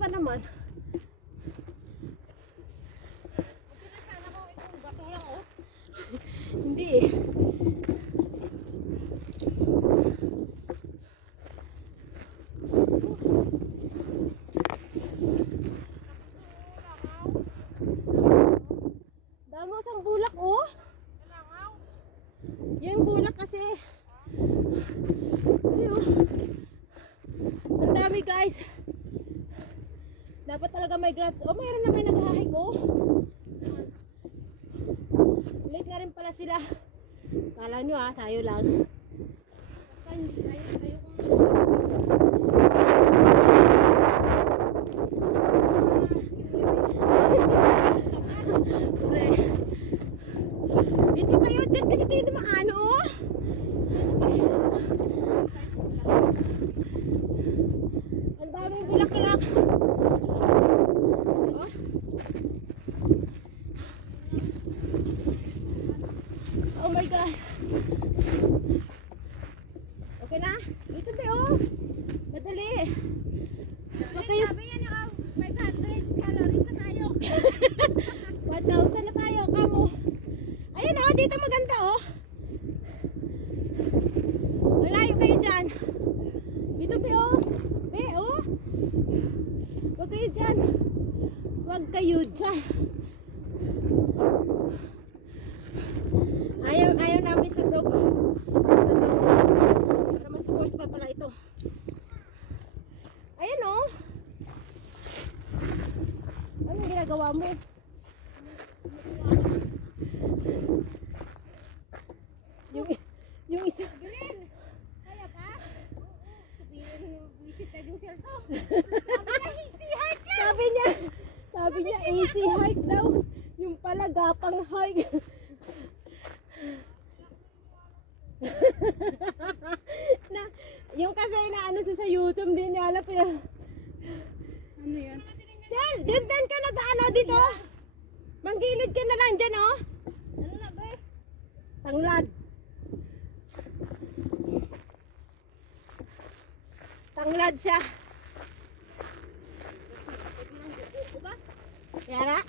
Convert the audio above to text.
pa naman. Sana ko itong bato lang, oh. Hindi eh. Damo sang bulak, oh. Yung bulak kasi. Ayun. Ang dami, guys. Dapat talaga may gloves. Oh, mayroon na may naghahike, oh. Late na rin pala sila. Kala nyo tayo lang. Basta hindi tayo Dito kayo dyan kasi tayo naman ano, oh. Ang daming bulaklak. Oh. Oh my God. Okay na? Dito ba, oh. Madali. Okay. sabi yan yung 500 calories na tayo. 1,000 na tayo, kamo. Ayun, oh, dito maganda, oh. Malayo kayo dyan. Dito, be, oh. Be, oh. Huwag kayo dyan. Huwag kayo dyan. Ayaw namin sa dog. Sa dog. Para mas sports pa pala ito. Ayun, oh. Anong ginagawa mo? Yung isa. Bilin! Kaya pa? Sabihin yung visit na Jusel to. Sabi niya, easy hike lang! Sabi niya easy hike daw. Yung pala gapang hike. Na, yung kasi na ano sa YouTube din niya alam pina. Ano yan? Sir, dindan ka na ano dito? Manggilid ka na lang dyan, oh. Ano na ba eh? Tanglad. Tanglad siya. Pwede mo nang buko ba? Yara.